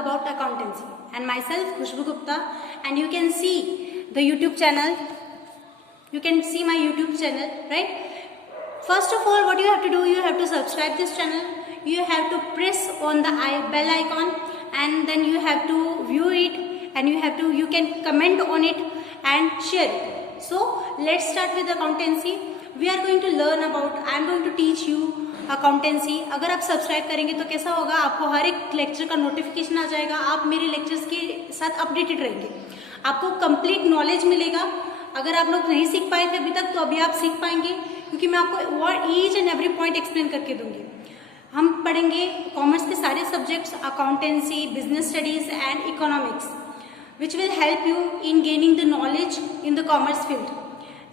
about accountancy and myself Khushbu Gupta, and you can see the YouTube channel. You can see my YouTube channel, right? First of all, what you have to do, you have to subscribe this channel. You have to press on the bell icon, and then you have to view it, and you can comment on it and share it. So let's start with accountancy. We are going to learn about, I am going to teach you accountancy. अगर आप subscribe करेंगे तो कैसा होगा, आपको हर एक lecture का notification आ जाएगा, आप मेरे लेक्चर्स के साथ अपडेटेड रहेंगे, आपको कंप्लीट नॉलेज मिलेगा. अगर आप लोग नहीं सीख पाए थे अभी तक तो अभी आप सीख पाएंगे, क्योंकि मैं आपको each and every point explain करके दूंगी. हम पढ़ेंगे कॉमर्स के सारे subjects, accountancy, business studies and economics, which will help you in gaining the knowledge in the commerce field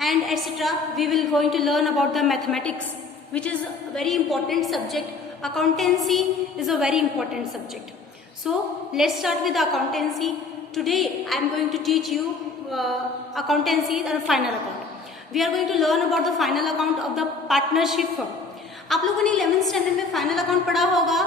and etc. We will going to learn about the mathematics, which is a very important subject. Accountancy is a very important subject. So let's start with accountancy. Today I am going to teach you accountancy and final account. We are going to learn about the final account of the partnership firm. आप लोगों ने 11th standard में final account पढ़ा होगा,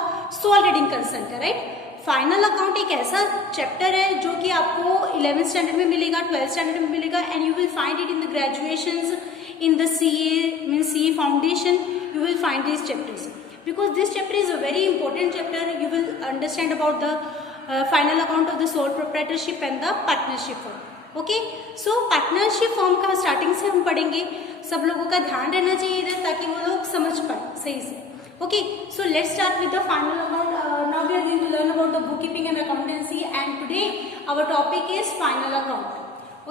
soul trading concern का, right? Final account एक ऐसा chapter है जो कि आपको 11th स्टैंडर्ड में मिलेगा, 12th स्टैंडर्ड में मिलेगा, and you will find it in the graduations, in the CA means CA foundation. You will find this chapters because this chapter is a very important chapter. You will understand about the final account of the sole proprietorship and the partnership form. Okay, so partnership form का starting से हम पढ़ेंगे. सब लोगों का ध्यान रहना चाहिए इधर ताकि वो लोग समझ पाए सही से. Okay, so let's start with the final account. Now we are going to learn about the bookkeeping and accountancy, and today our topic is final account.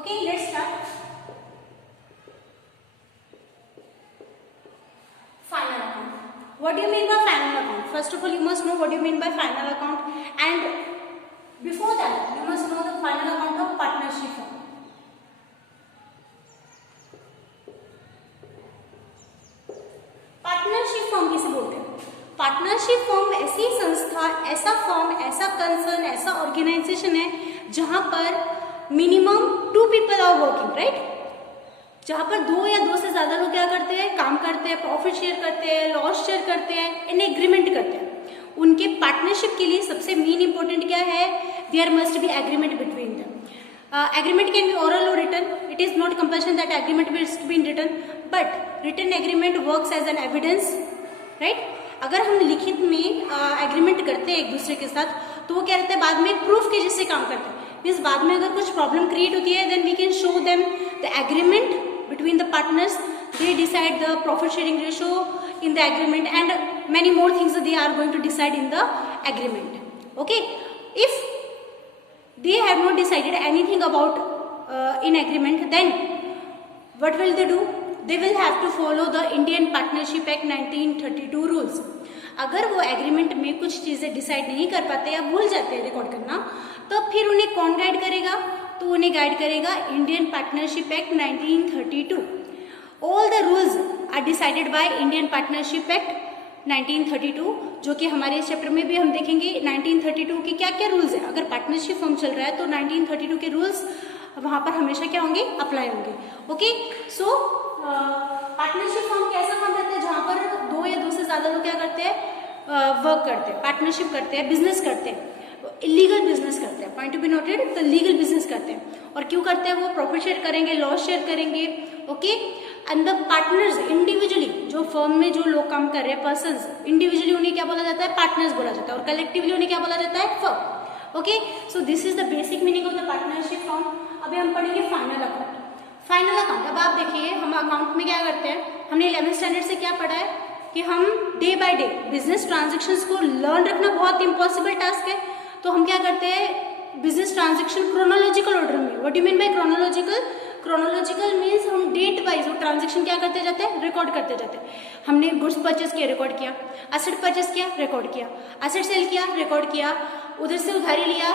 Okay, let's start. Final account. What do you mean by final account? First of all, you must know what you mean by final account, and before that, you must know the final account of partnership firm. Partnership firm किसे बोलते हैं? Partnership firm ऐसी संस्था, ऐसा firm, ऐसा concern, ऐसा organisation है जहां पर minimum 2 people are working, right? जहां पर 2 या 2 से ज्यादा लोग क्या करते हैं, काम करते हैं, प्रॉफिट शेयर करते हैं, लॉस शेयर करते हैं, एंड एग्रीमेंट करते हैं. उनके पार्टनरशिप के लिए सबसे मेन इंपॉर्टेंट क्या है? There must be agreement between them. Agreement can be oral or written. It is not compulsion that agreement must be written, but written agreement works as an evidence, right? अगर हम लिखित में agreement करते हैं एक दूसरे के साथ तो वो क्या रहता है, बाद में प्रूफ के जैसे काम करते हैं. मीन्स बाद में अगर कुछ प्रॉब्लम क्रिएट होती है, then we can show them the agreement between the partners. They decide the profit sharing ratio in the agreement and many more things they are going to decide in the agreement. Okay, if they have not decided anything about in agreement, then what will they do? They will have to follow the Indian Partnership Act 1932 rules. अगर वो agreement में कुछ चीजें decide नहीं कर पाते या भूल जाते हैं रिकॉर्ड करना, तो फिर उन्हें कौन गाइड करेगा? तो उन्हें गाइड करेगा Indian partnership act 1932. All the rules are decided by Indian partnership act 1932, जो कि हमारे इस चैप्टर में भी हम देखेंगे 1932 के क्या क्या रूल्स है. अगर पार्टनरशिप फॉर्म चल रहा है तो 1932 के रूल्स वहां पर हमेशा क्या होंगे, अप्लाई होंगे. ओके, सो पार्टनरशिप फॉर्म कैसा फॉर्म रहता है जहां पर 2 या 2 से ज्यादा लोग क्या करते हैं, वर्क करते हैं, पार्टनरशिप करते हैं, बिजनेस करते हैं, इलीगल बिजनेस करते हैं. पॉइंट टू बी नोटेड, तो लीगल बिजनेस करते हैं. और क्यों करते हैं? वो प्रॉफिट शेयर करेंगे, लॉस शेयर करेंगे. Okay, and the partners individually, जो फर्म में जो लोग काम कर रहे हैं पर्सन्स, इंडिविजुअली उन्हें क्या बोला जाता है? पार्टनर्स बोला जाता है. और कलेक्टिवली उन्हें क्या बोला जाता है? Firm. Okay, so this is the basic meaning of the partnership firm. अभी हम पढ़ेंगे फाइनल अकाउंट. फाइनल अकाउंट, अब आप देखिए हम अकाउंट में क्या करते हैं. हमने 11th स्टैंडर्ड से क्या पढ़ा है कि हम day by day business transactions को लर्न रखना बहुत इम्पॉसिबल टास्क है. तो हम क्या करते हैं, बिजनेस ट्रांजेक्शन क्रोनोलॉजिकल ऑर्डर में. What do mean by chronological? Chronological means हम डेट वाइज वो ट्रांजेक्शन क्या करते जाते हैं, रिकॉर्ड करते जाते हैं. हमने गुड्स परचेस किया, रिकॉर्ड किया. एसेट परचेस किया, रिकॉर्ड किया. एसेट सेल किया, रिकॉर्ड किया. उधर से उधारी लिया,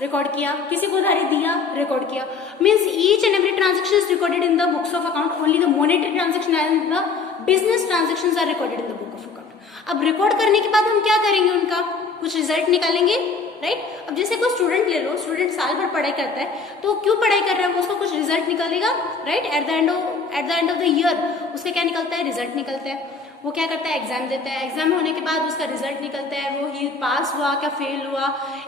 रिकॉर्ड किया. किसी को उधारी दिया, रिकॉर्ड किया. Means each and every transaction is recorded in the books of account. Only the monetary transaction and the business transactions are recorded in the book of account. अब रिकॉर्ड करने के बाद हम क्या करेंगे, उनका कुछ रिजल्ट निकालेंगे, राइट? अब जैसे कोई स्टूडेंट ले लो, स्टूडेंट साल भर पढ़ाई करता है तो क्यों पढ़ाई कर रहा है, वो उसको कुछ रिजल्ट निकालेगा, right? At the end of the year उसका क्या निकलता है, रिजल्ट निकलता है. वो क्या करता है, एग्जाम देता है, एग्जाम होने के बाद उसका रिजल्ट निकलता है, वो ही पास हुआ क्या फेल हुआ।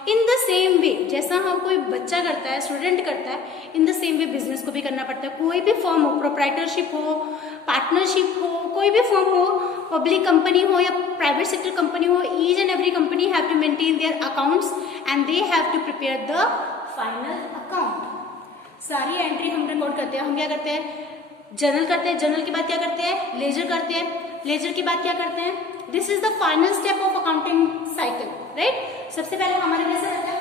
इन द सेम वे जैसा हम कोई बच्चा करता है, स्टूडेंट करता है, इन द सेम वे बिजनेस को भी करना पड़ता है। कोई भी फॉर्म हो, प्रोप्राइटरशिप हो, पार्टनरशिप हो, कोई भी फॉर्म हो, पब्लिक कंपनी हो या प्राइवेट सेक्टर कंपनी हो, each and every company have to maintain their accounts and they have to prepare the final account. सारी एंट्री हम रिकॉर्ड करते हैं। हम क्या करते हैं, जर्नल करते हैं, जर्नल के बाद क्या करते हैं, लेजर करते हैं, लेजर के बाद क्या करते हैं, this is the final step of accounting cycle, right. सबसे पहले हमारे कैसे रहता है,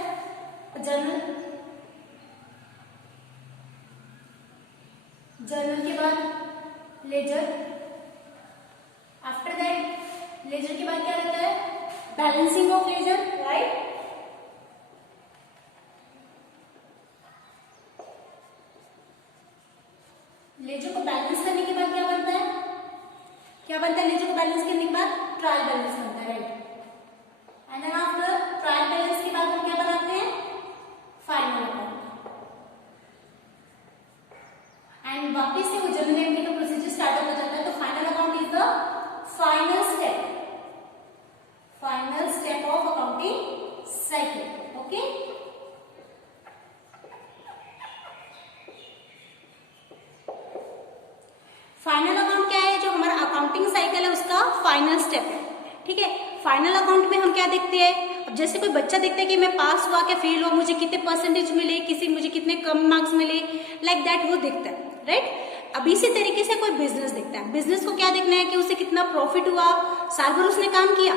जर्नल, जर्नल के बाद लेजर, आफ्टर दैट लेजर के बाद क्या रहता है, balancing of ledger, right. Ledger को बैलेंस करने के बाद क्या बनता है, क्या बनता है, लेजर को बैलेंस करने के बाद ट्रायल बैलेंस बनता है, right. And then after trial balance के बाद हम क्या बनाते हैं, फाइनल अकाउंट। एंड वापस से वो जर्नल एंट्री का प्रोसीजर स्टार्ट हो जाता है। तो final account is the final step of accounting cycle, okay. Final account क्या है, जो हमारा अकाउंटिंग साइकिल है उसका फाइनल स्टेप है, ठीक है। फाइनल अकाउंट में हम क्या देखते हैं, अब जैसे कोई बच्चा देखता है कि मैं पास हुआ क्या फेल हुआ, मुझे कितने परसेंटेज मिले, किसी मुझे कितने कम मार्क्स मिले, लाइक दैट वो देखता है, राइट। अब इसी तरीके से कोई बिजनेस देखता है, बिजनेस को क्या देखना है कि उसे कितना प्रॉफिट हुआ, साल भर उसने काम किया,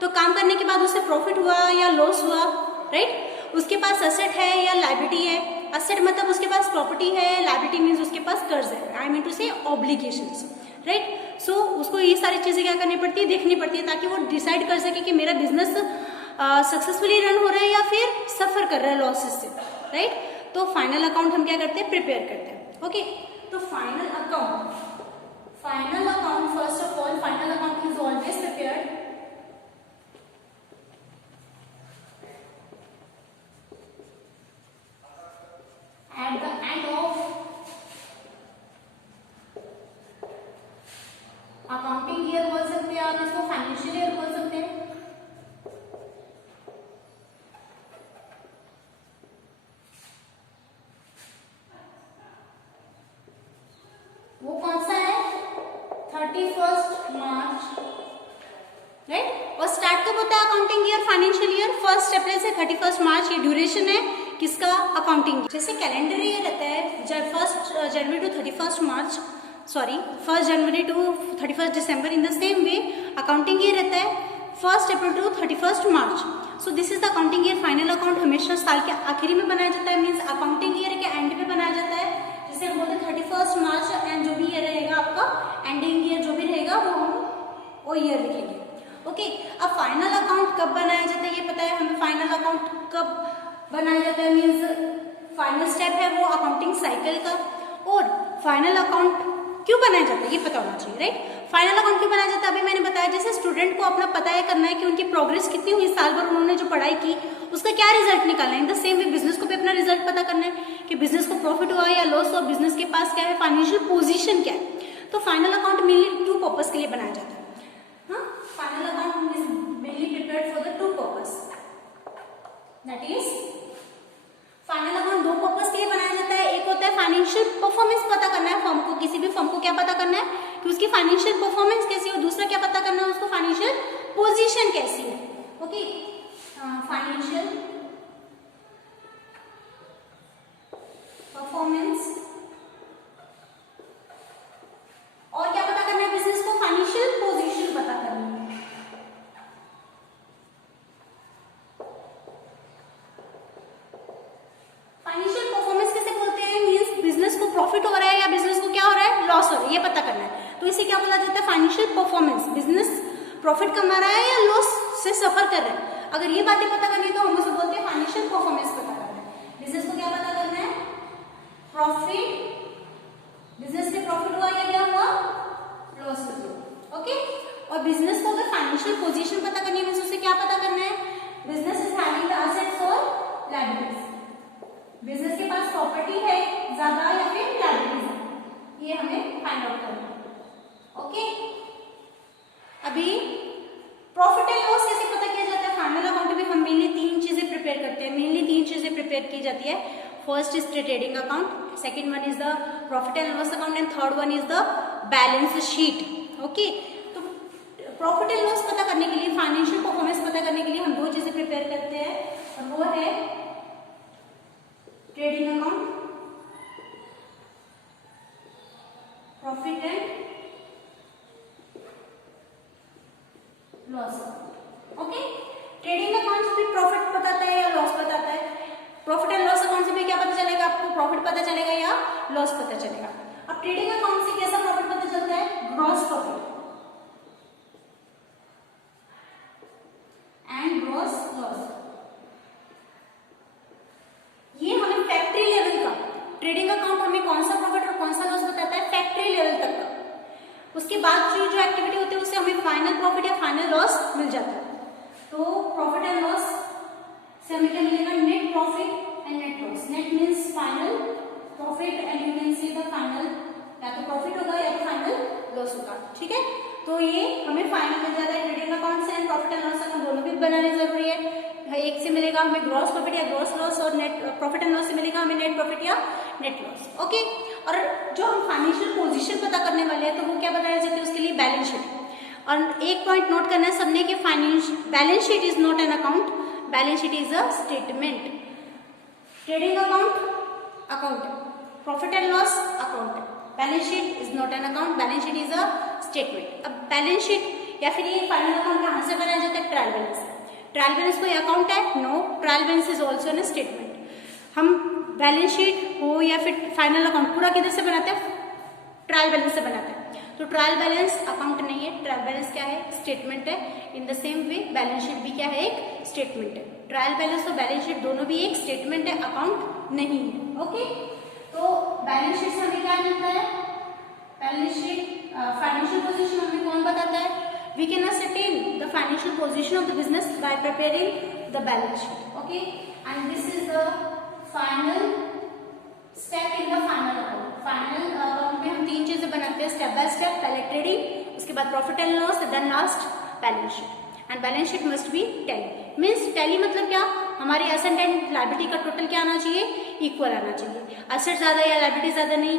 तो काम करने के बाद उसे प्रॉफिट हुआ या लॉस हुआ, राइट। उसके पास असेट है या लायबिलिटी है, असेट मतलब उसके पास प्रॉपर्टी है, लायबिलिटी मीन्स उसके पास कर्ज है, आई मीन टू से ऑब्लिगेशंस, राइट। सो उसको ये सारी चीजें क्या करनी पड़ती है, देखनी पड़ती है, ताकि वो डिसाइड कर सके कि मेरा बिजनेस सक्सेसफुली रन हो रहा है या फिर सफर कर रहा है लॉसेस से, राइट। तो फाइनल अकाउंट हम क्या करते हैं, प्रिपेयर करते हैं, ओके। तो final account first of all final account is always prepared at the end of accounting year बोल सकते हैं आप इसको, फाइनेंशियल ईयर बोल सकते हैं। वो कौन सा है, 31 मार्च, राइट। और स्टार्ट कब होता है अकाउंटिंग ईयर, फाइनेंशियल ईयर 1 अप्रैल से 31 मार्च, ये ड्यूरेशन है किसका, अकाउंटिंग। जैसे कैलेंडर ईयर रहता है 1 January to 31 March, sorry 1 January to 31 December, in the same way accounting year रहता है 1 April to 31 March. So this is the accounting year. Final account हमेशा साल के आखिरी में बनाया जाता है, मीन्स अकाउंटिंग ईयर के एंड में बनाया जाता है, जिसे हम बोलते हैं 31 मार्च, एंड जो भी ईयर रहेगा आपका एंडिंग ईयर जो भी रहेगा वो हम वो ईयर लिखेंगे, ओके। अब फाइनल अकाउंट कब बनाया जाता है ये पता है हमें, फाइनल अकाउंट कब बनाया जाता है, मीन्स फाइनल स्टेप है वो अकाउंटिंग साइकिल का। और फाइनल अकाउंट क्यों बनाया जाता है ये पता होना चाहिए, राइट। फाइनल अकाउंट क्यों बनाया जाता है, अभी मैंने बताया, जैसे स्टूडेंट को अपना पता है करना है कि उनकी प्रोग्रेस कितनी हुई साल भर, उन्होंने जो पढ़ाई की उसका क्या रिजल्ट निकालना है। इन द सेम वे बिजनेस को भी अपना रिजल्ट पता करना है कि बिजनेस को प्रॉफिट हुआ या लॉस हुआ, बिजनेस के पास क्या है, फाइनेंशियल पोजीशन क्या है। तो फाइनल अकाउंट मेनली 2 पर्पस के लिए बनाया जाता है। Final account is mainly prepared for the 2 purpose, that is final account 2 purpose के लिए बनाया जाता है। एक होता है फाइनेंशियल परफॉर्मेंस पता करना है फर्म को, किसी भी फर्म को क्या पता करना है कि उसकी फाइनेंशियल परफॉर्मेंस कैसी है, दूसरा क्या पता करना है उसको फाइनेंशियल पोजीशन कैसी है, ओके। फाइनेंशियल परफॉर्मेंस और क्या पता करना है बिजनेस को, फाइनेंशियल पोजीशन पता करनी है। फाइनेंशियल परफॉर्मेंस किसे बोलते हैं, मींस बिजनेस को प्रॉफिट हो रहा है या बिजनेस को क्या हो रहा है, लॉस हो रहा है, ये पता करना है। तो इसे क्या बोला जाता है, फाइनेंशियल परफॉर्मेंस। बिजनेस प्रॉफिट कमा रहा है या लॉस से सफर कर रहा है, अगर ये बातें पता करनी है तो हम उसे बोलते हैं फाइनेंशियल परफॉर्मेंस पता करना है। बिजनेस को क्या पता करना है, प्रॉफिट, बिजनेस में प्रॉफिट हुआ या क्या हुआ, लॉस हुआ, ओके। और बिजनेस को अगर फाइनेंशियल पोजीशन पता करनी है मींस उसे क्या पता करना है, business is having the assets और लायबिलिटीज, बिजनेस के पास प्रॉपर्टी है ज्यादा या फिर लायबिलिटीज है, ये हमें फाइंड आउट करना है, ओके। जाती है. First is trading account, second one is the profit and loss account and third one is the balance sheet. Okay, तो प्रॉफिट एंड लॉस पता करने के लिए, फाइनेंशियल परफॉर्मेंस पता करने के लिए हम दो चीजें प्रिपेयर करते हैं, और वो है trading account, profit and loss. Okay, trading account से भी प्रॉफिट बताता है या लॉस बताता है. प्रॉफिट एंड लॉस अकाउंट से भी क्या पता चलेगा आपको, प्रॉफिट पता चलेगा या लॉस पता चलेगा. अब ट्रेडिंग अकाउंट से कैसा प्रॉफिट पता चलता है, gross profit and gross loss. ये हमें फैक्ट्री लेवल का ट्रेडिंग अकाउंट हमें कौन सा प्रॉफिट और कौन सा लॉस बताता है, फैक्ट्री लेवल तक का. उसके बाद जो एक्टिविटी होती है उससे हमें फाइनल प्रॉफिट या फाइनल लॉस मिल जाता है. तो प्रॉफिट एंड लॉस से हमें क्या मिलेगा, net profit and net loss. Net means final profit and you can see the final, या तो प्रॉफिट होगा या तो फाइनल लॉस होगा. ठीक है, तो ये हमें फाइनल मिल जाता है. ट्रेडिंग अकाउंट से and profit and loss account दोनों भी बनाने जरूरी है. एक से मिलेगा हमें ग्रॉस प्रॉफिट या ग्रॉस लॉस, और नेट प्रॉफिट एंड लॉस से मिलेगा हमें नेट प्रॉफिट या नेट लॉस. ओके, और जो हम फाइनेंशियल पोजीशन पता करने वाले हैं तो वो क्या बताया जाता है, उसके लिए बैलेंस शीट. और एक पॉइंट नोट करना है सबने कि balance sheet is not an account, balance sheet is a statement. Trading account account, profit and loss account, balance sheet is not an account, balance sheet is a statement. अब balance sheet या फिर ये final account कहाँ से बनाया जाता है, trial balance. Trial balance कोई अकाउंट है, no, trial balance is also an statement. हम बैलेंस शीट हो या फिर फाइनल अकाउंट पूरा किधर से बनाते हैं, ट्रायल बैलेंस से बनाते हैं. तो ट्रायल बैलेंस अकाउंट नहीं है, ट्रायल बैलेंस क्या है, स्टेटमेंट है. इन the same way balance sheet भी क्या है, एक स्टेटमेंट है. ट्रायल बैलेंस और बैलेंस शीट दोनों भी एक स्टेटमेंट है, अकाउंट नहीं है. ओके, तो बैलेंस शीट से हमें क्या मिलता है, बैलेंस शीट फाइनेंशियल पोजीशन हमें कौन बताता है, we can ascertain the financial position of the business by preparing the balance sheet. Okay, and this is the final step in the final account. Final account में हम तीन चीजें बनाते हैं स्टेप बाय स्टेप. पहले ट्रेडिंग, उसके बाद profit and loss, then last balance sheet. And balance sheet must be tally. Means tally मतलब क्या, हमारे एसेट एंड लायबिलिटी का टोटल क्या आना चाहिए, इक्वल आना चाहिए. एसेट ज्यादा या लायबिलिटी ज्यादा नहीं,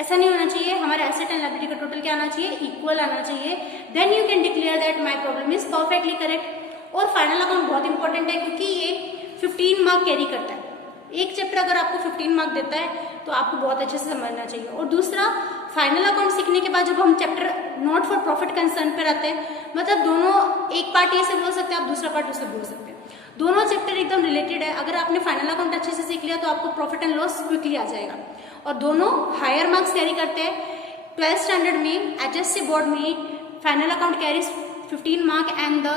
ऐसा नहीं होना चाहिए. हमारे एसेट एंड लायबिलिटी का टोटल क्या आना चाहिए, इक्वल आना चाहिए. Then you can declare that my problem is perfectly correct. और फाइनल अकाउंट बहुत इंपॉर्टेंट है क्योंकि ये 15 मार्क कैरी करता है. एक चैप्टर अगर आपको 15 मार्क देता है तो आपको बहुत अच्छे से समझना चाहिए. और दूसरा, फाइनल अकाउंट सीखने के बाद जब हम chapter not for profit concern पर आते हैं, मतलब दोनों, एक पार्ट ये से बोल सकते हैं आप, दूसरा पार्ट उससे बोल सकते हैं. दोनों चैप्टर एकदम रिलेटेड है. अगर आपने फाइनल अकाउंट अच्छे से सीख लिया तो आपको प्रॉफिट एंड लॉस क्विकली आ जाएगा. और दोनों हायर मार्क्स कैरी करते हैं. 12th स्टैंडर्ड में HSC बोर्ड में final account carries 15 mark and the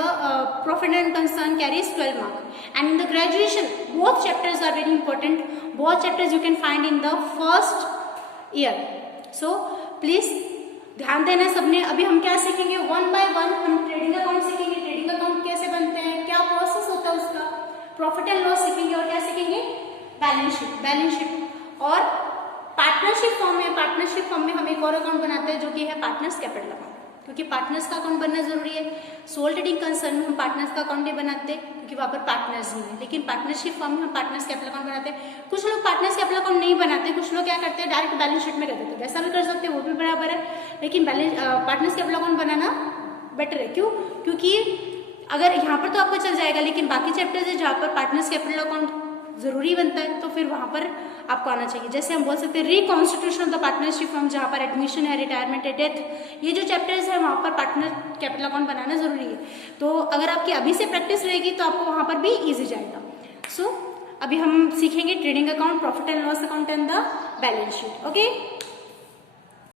profit and concern carries 12 mark. And in the graduation, both chapters are very important. Both chapters you can find in the first year. So please ध्यान देना सबने. अभी हम क्या सीखेंगे, one by one हम trading account सीखेंगे. Trading account कैसे बनते हैं, क्या प्रोसेस होता है उसका. प्रॉफिट एंड लॉस सीखेंगे और क्या सीखेंगे, बैलेंस शीट. बैलेंस शीट और पार्टनरशिप फॉर्म में, पार्टनरशिप फॉर्म में हम एक और अकाउंट बनाते हैं जो कि है पार्टनर्स कैपिटल अकाउंट, क्योंकि पार्टनर्स का अकाउंट बनना जरूरी है. सोल ट्रेडिंग कंसर्न में हम पार्टनर्स का अकाउंट नहीं बनाते क्योंकि वहाँ पर पार्टनर्स नहीं है. लेकिन पार्टनरशिप फॉर्म में हम पार्टनर्स कैपिटल अकाउंट बनाते हैं. कुछ लोग पार्टनर्स कैपिटल अकाउंट नहीं बनाते, कुछ लोग क्या करते हैं डायरेक्ट बैलेंस शीट में कर देते हैं. वैसा भी कर सकते हैं, वो भी बराबर है. लेकिन पार्टनर्स कैपिटल अकाउंट बनाना बेटर है. क्यों, क्योंकि अगर यहाँ पर तो आपको चल जाएगा, लेकिन बाकी चैप्टर्स है जहाँ पर पार्टनर्स कैपिटल अकाउंट जरूरी बनता है तो फिर वहाँ पर आपको आना चाहिए. जैसे हम बोल सकते हैं reconstitution of the partnership form, जहाँ पर एडमिशन है, रिटायरमेंट है, डेथ, ये जो चैप्टर्स है वहाँ पर पार्टनर कैपिटल अकाउंट बनाना जरूरी है. तो अगर आपकी अभी से प्रैक्टिस रहेगी तो आपको वहाँ पर भी ईजी जाएगा. सो अभी हम सीखेंगे trading account, profit and loss account and the balance sheet. Okay.